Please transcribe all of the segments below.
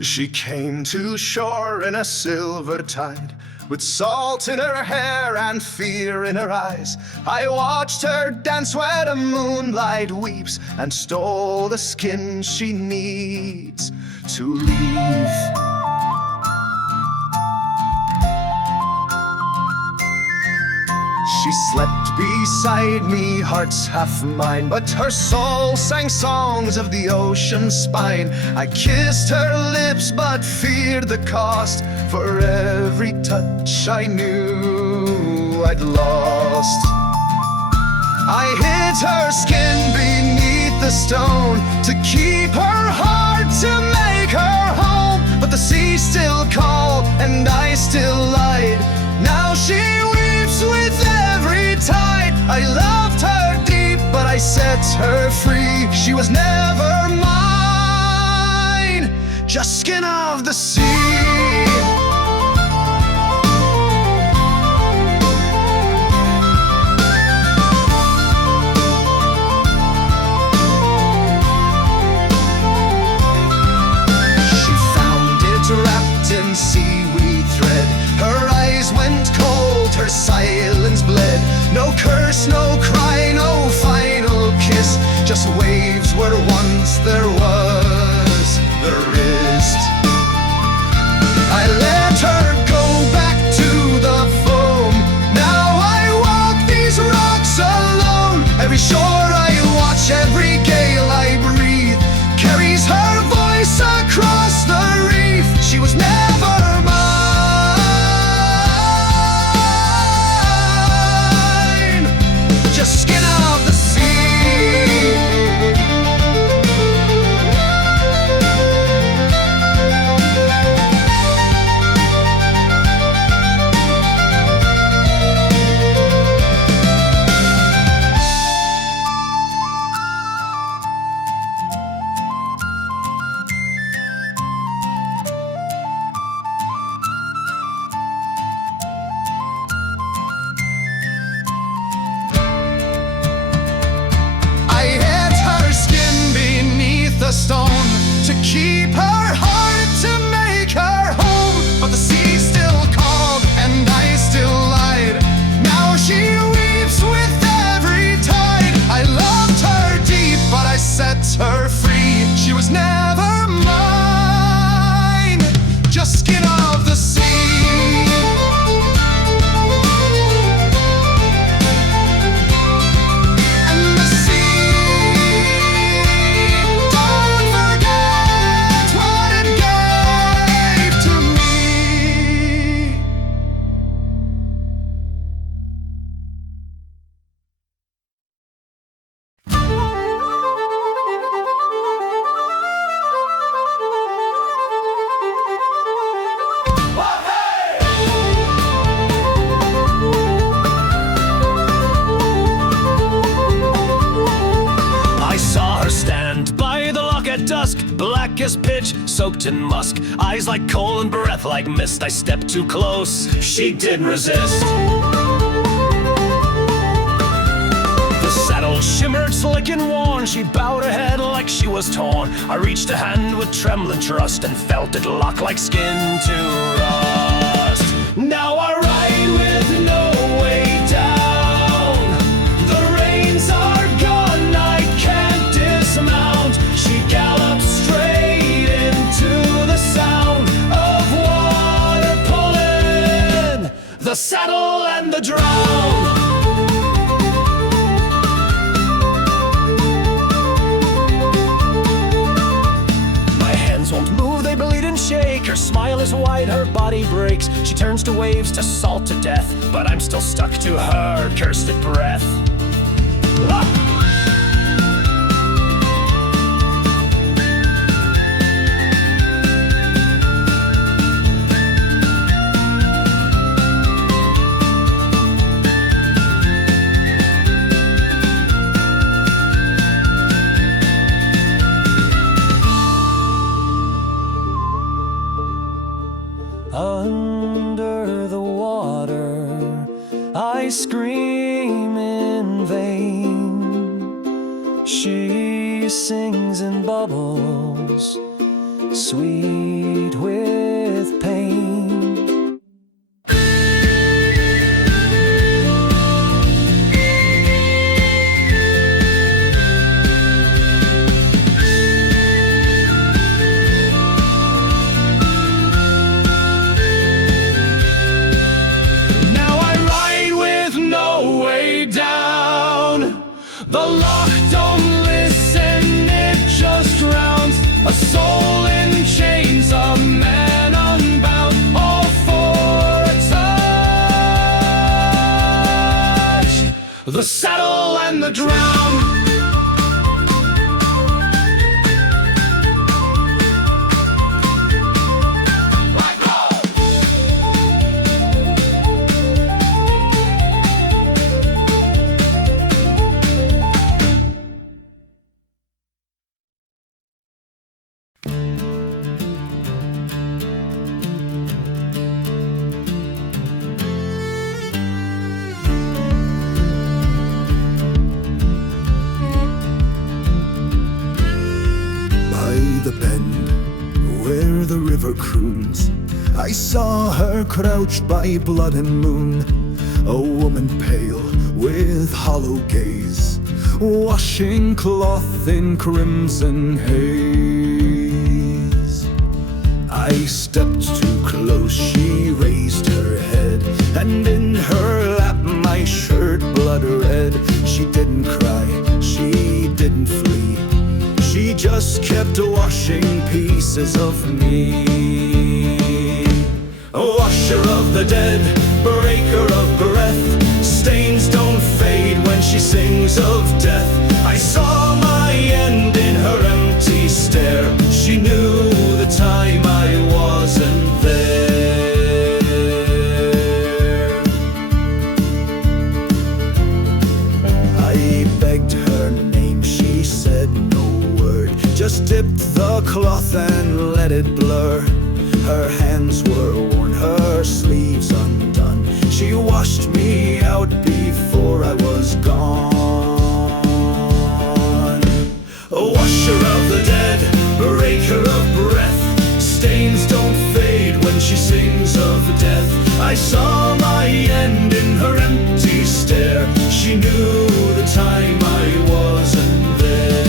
She came to shore in a silver tide, with salt in her hair and fear in her eyes. I watched her dance where the moonlight weeps, and stole the skin she needs to leave. She slept beside me, heart's half mine, but her soul sang songs of the ocean's spine. I kissed her lips, but feared the cost, for every touch I knew I'd lost. I hid her skin beneath the stone, to keep her heart, to make her home. But the sea still called, and I still lied. Now she weeps with every tide. I loved her deep, but I set her free. She was never mine, just skin of the sea. Wrapped in seaweed thread, her eyes went cold, her silence bled. No curse, no cry, no final kiss, just waves where once there was the wrist. I let her go back to the foam. Now I walk these rocks alone. Every shore I watch, every gale I breathe, carries her voice across the reef. She was never mine, just skin of the sea. Stone to keep her heart, to make her home. But the sea still called, and I still lied. Now she weeps with every tide. I loved her deep, but I set her free. She was never mine, just skin of the sea. Black as pitch, soaked in musk, eyes like coal and breath like mist. I stepped too close, she didn't resist. The saddle shimmered slick and worn, she bowed her head like she was torn. I reached a hand with trembling trust, and felt it lock like skin to rust. Now I ride with no way down. The reins are gone, I can't dismount. She gallops straight into the sound of water pulling the saddle and the drown. My hands won't move, they bleed and shake. Her smile is wide, her body breaks. She turns to waves, to salt, to death, but I'm still stuck to her cursed breath. Ah! Under the water, I scream in vain. She sings in bubbles, sweet with pain. Now I ride with no way down. The loch don't listen, it just rounds. A soul in chains, a man unbound, all for a touch. The saddle and the drown. The bend where the river croons, I saw her crouched by blood and moon, a woman pale with hollow gaze, washing cloth in crimson haze. I stepped too close, she raised her head, and in her lap my shirt blood red. She didn't cry, she didn't flee, she just kept washing pieces of me. A washer of the dead, breaker of breath, stains don't fade when she sings of death. I saw my end in her empty stare, she knew the time I wasn't there. I begged her name, she said no, just dipped the cloth and let it blur. Her hands were worn, her sleeves undone. She washed me out before I was gone. A washer of the dead, breaker of breath, stains don't fade when she sings of death. I saw my end in her empty stare, she knew the time I wasn't there.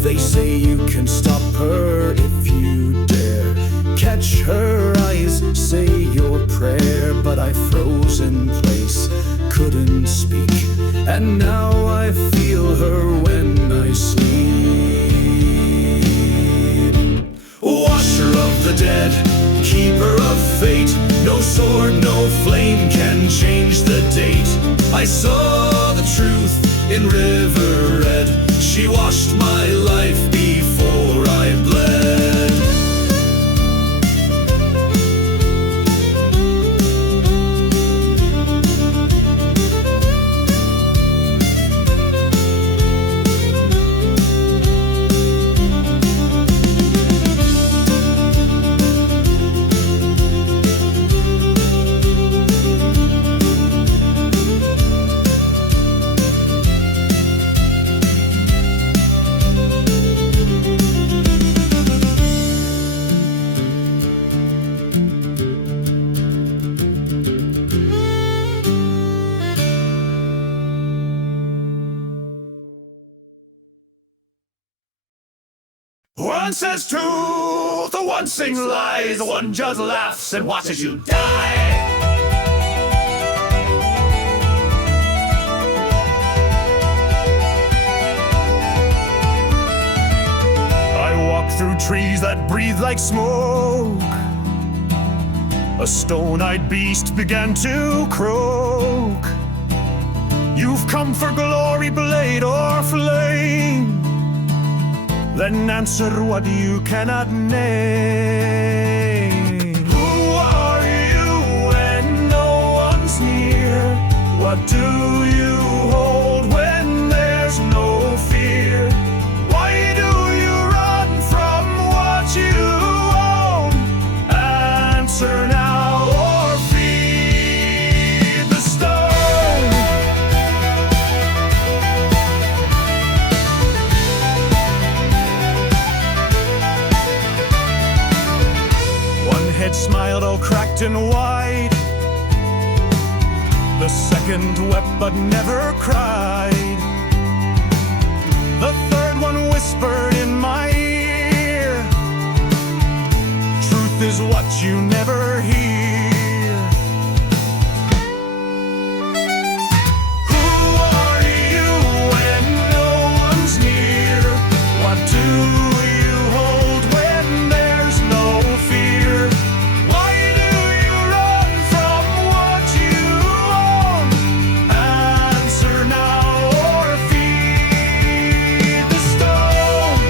They say you can stop her if you dare, catch her eyes, say your prayer. But I froze in place, couldn't speak, and now I feel her when I sleep. Washer of the dead, keeper of fate, no sword, no flame can change the date. I saw the truth in river red, she washed my life before I bled. One says truth, the one sings lies, the one just laughs and watches you die. I walk through trees that breathe like smoke. A stone-eyed beast began to croak. You've come for glory, blade or flame, then answer what you cannot name. Who are you when no one's near? What do you hold? second wept but never cried. The third one whispered in my ear, truth is what you never hear. Who are you when no one's near? What do you hold when there's no fear? Why do you run from what you own? Answer now or feed the stone.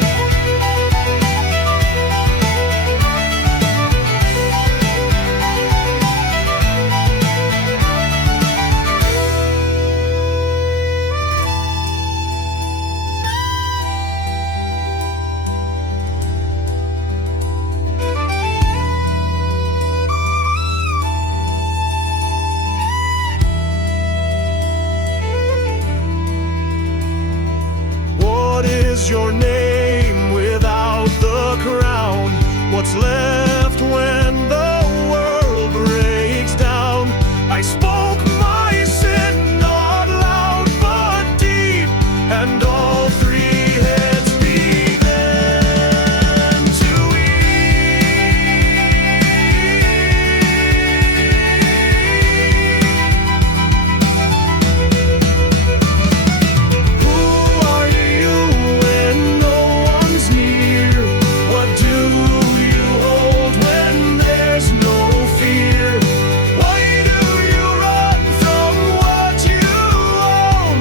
What is your name without the crown? What's left when the world breaks down? I spoke my sin, not loud but deep, and all three heads began to Who are you when no one's near? What do you hold when there's no fear? Why do you run from what you own?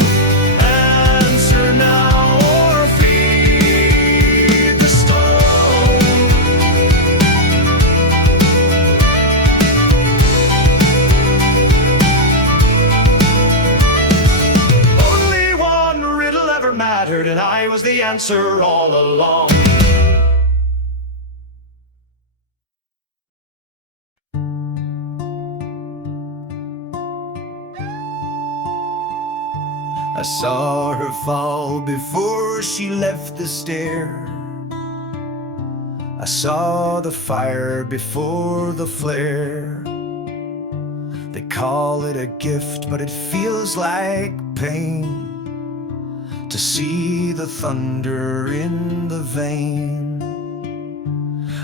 Answer now or feed the stone. Only one riddle ever mattered, and I was the answer all along. I saw her fall before she left the stair. I saw the fire before the flare. They call it a gift, but it feels like pain to see the thunder in the vein.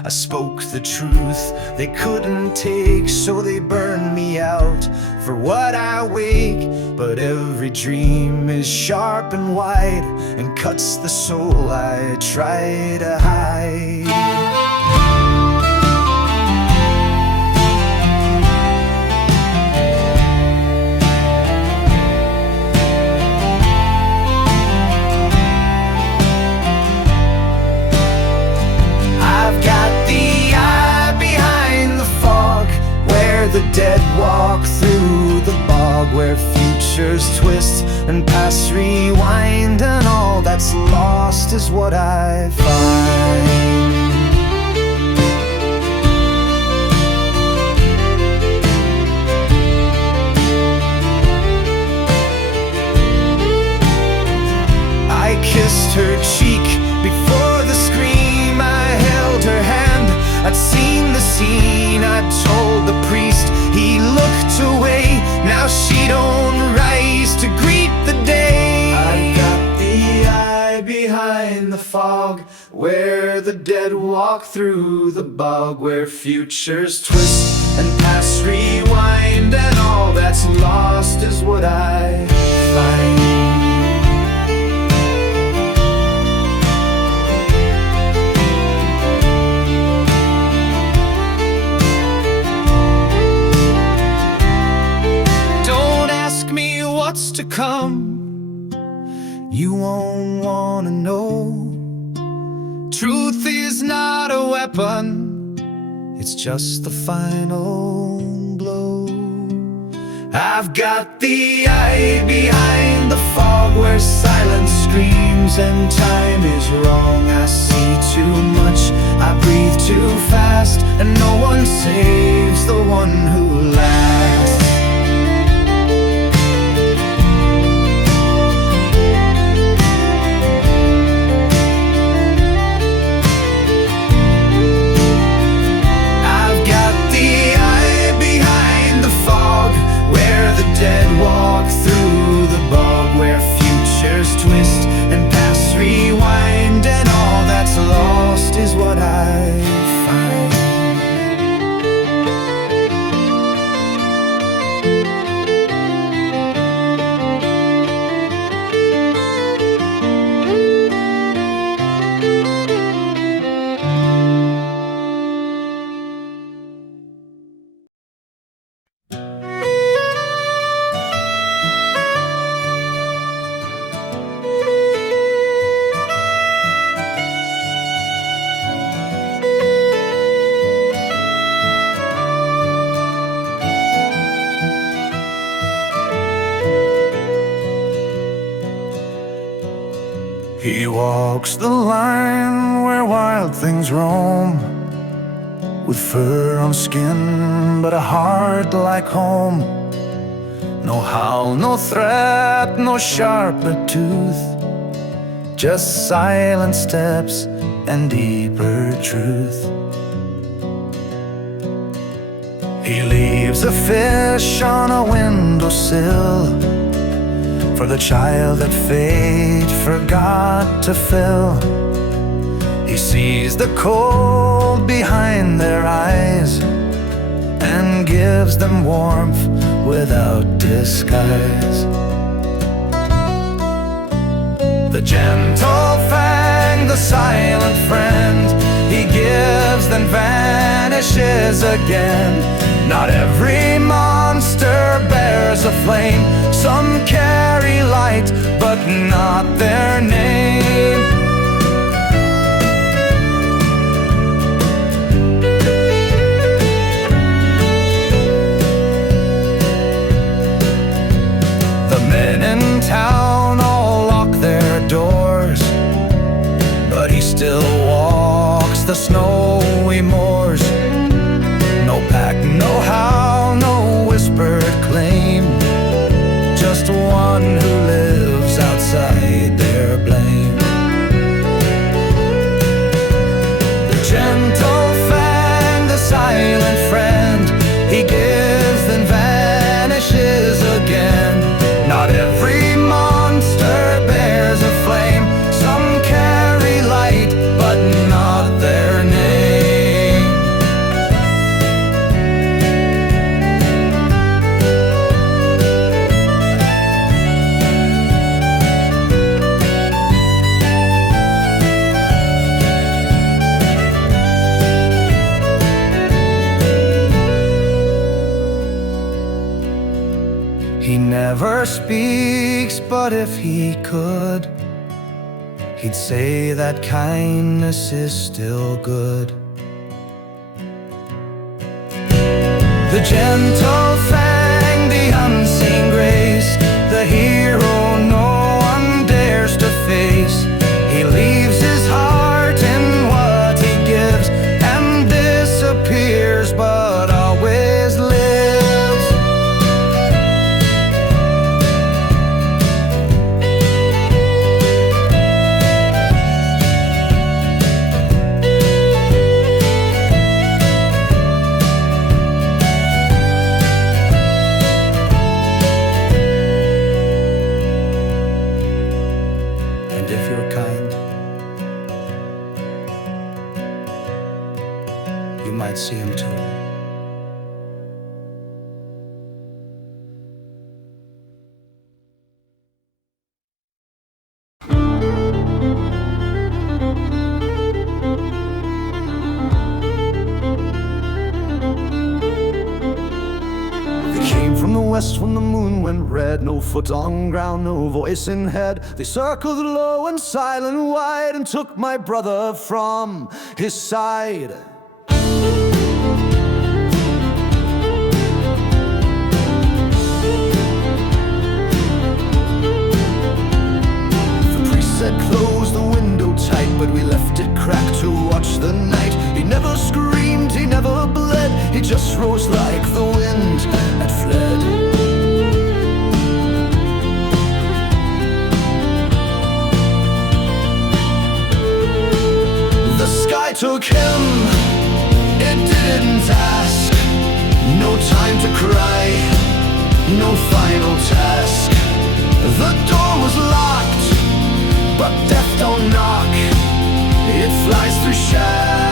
I spoke the truth they couldn't take, so they burned me out for what I wake. But every dream is sharp and wide and cuts the soul I try to hide. I've got the eye behind the fog, where the dead walk through the bog, where futures twist and past rewind, and all that's lost is what I find. I kissed her cheek before the scream. I held her hand, I'd seen the scene. I told the priest, he looked away. Now she don't rise to greet the day. I got the eye behind the fog, where the dead walk through the bog, where futures twist and past rewind, and all that's lost is what I find. What's to come, you won't wanna know. Truth is not a weapon, it's just the final blow. I've got the eye behind the fog, where silence screams and time is wrong. I see too much, I breathe too fast, and no one saves the one who lasts. Dead walk He walks the line where wild things roam, with fur on skin but a heart like home. No howl, no threat, no sharper tooth, just silent steps and deeper truth. He leaves a fish on a windowsill for the child that fate forgot to fill. He sees the cold behind their eyes and gives them warmth without disguise. The gentle fang, the silent friend, he gives then vanishes again. Not every monster bears a flame. Some carry light, but not their name. The men in town all lock their doors, but he still walks the snowy moors. No pack, no howl, no whispered claim, just one who lives outside their blame. The gentle fang, the silent friend, he gives then vanishes again. Not every monster bears a flame. Some carry light, but not their name. He never speaks, but if he could, he'd say that kindness is still good. The gentle fang, the unseen grace, the hero no one dares to face. He leaves his heart in what he gives and disappears, but always lives. You might see him too. They came from the west when the moon went red. No foot on ground, no voice in head. They circled low and silent wide and took my brother from his side. Said close the window tight, but we left it cracked to watch the night. He never screamed, he never bled, he just rose like the wind and fled. The sky took him, it didn't ask. No time to cry, no final task. The door was locked, but death don't knock, it flies through shadows.